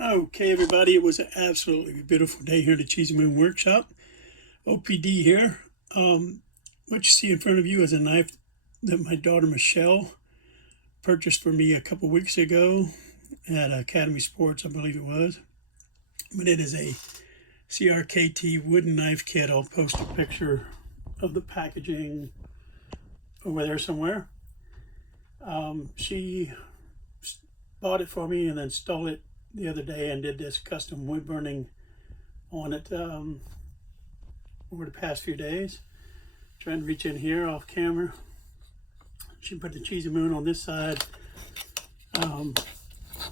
Okay, everybody, it was an absolutely beautiful day here at the Cheesymoon Workshop. OPD here. What you see in front of you is a knife that my daughter Michelle purchased for me a couple weeks ago at Academy Sports, I believe it was. But it is a CRKT wooden knife kit. I'll post a picture of the packaging over there somewhere. She bought it for me and then stole it the other day and did this custom wood burning on it over the past few days. Trying to reach in here off camera. She put the Cheesymoon on this side. Got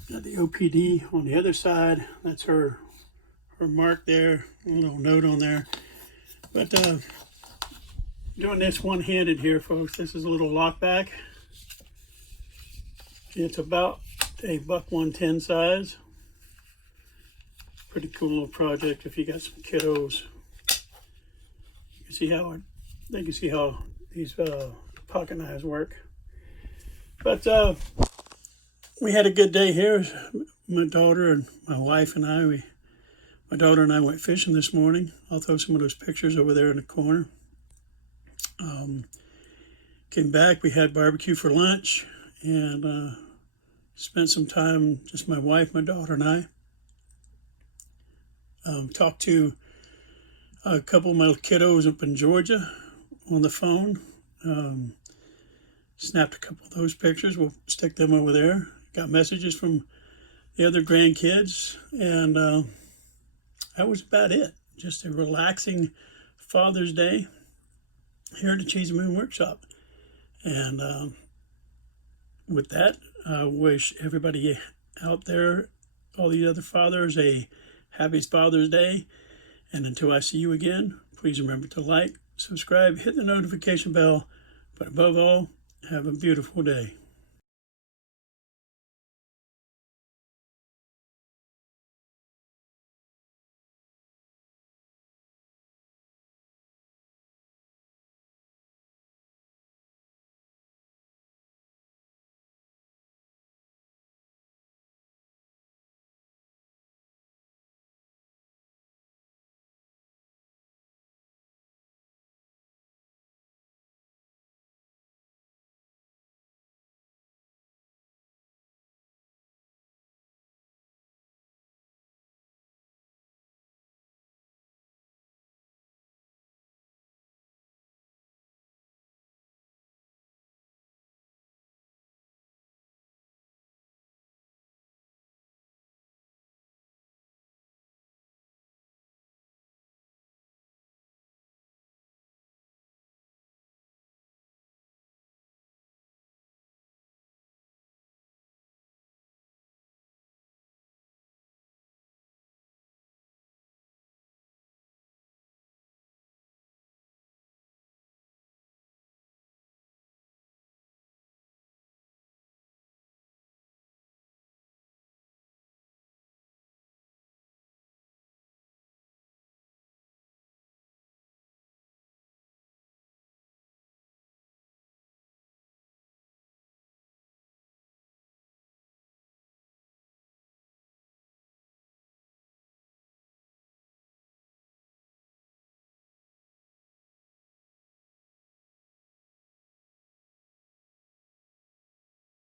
the OPD on the other side. That's her mark there. A little note on there. But doing this one-handed here, folks. This is a little lock back. It's about a $1.10 size. Pretty cool little project if you got some kiddos. You can see how they can see how these pocket knives work. But we had a good day here. My daughter and my wife and I. My daughter and I went fishing this morning. I'll throw some of those pictures over there in the corner. Came back. We had barbecue for lunch and spent some time, just my wife, my daughter, and I. Talked to a couple of my kiddos up in Georgia on the phone. Snapped a couple of those pictures. We'll stick them over there. Got messages from the other grandkids, and that was about it. Just a relaxing Father's Day here at the Cheesymoon Workshop. And with that, I wish everybody out there, all the other fathers, a happy Father's Day. And until I see you again, please remember to like, subscribe, hit the notification bell, but above all, have a beautiful day.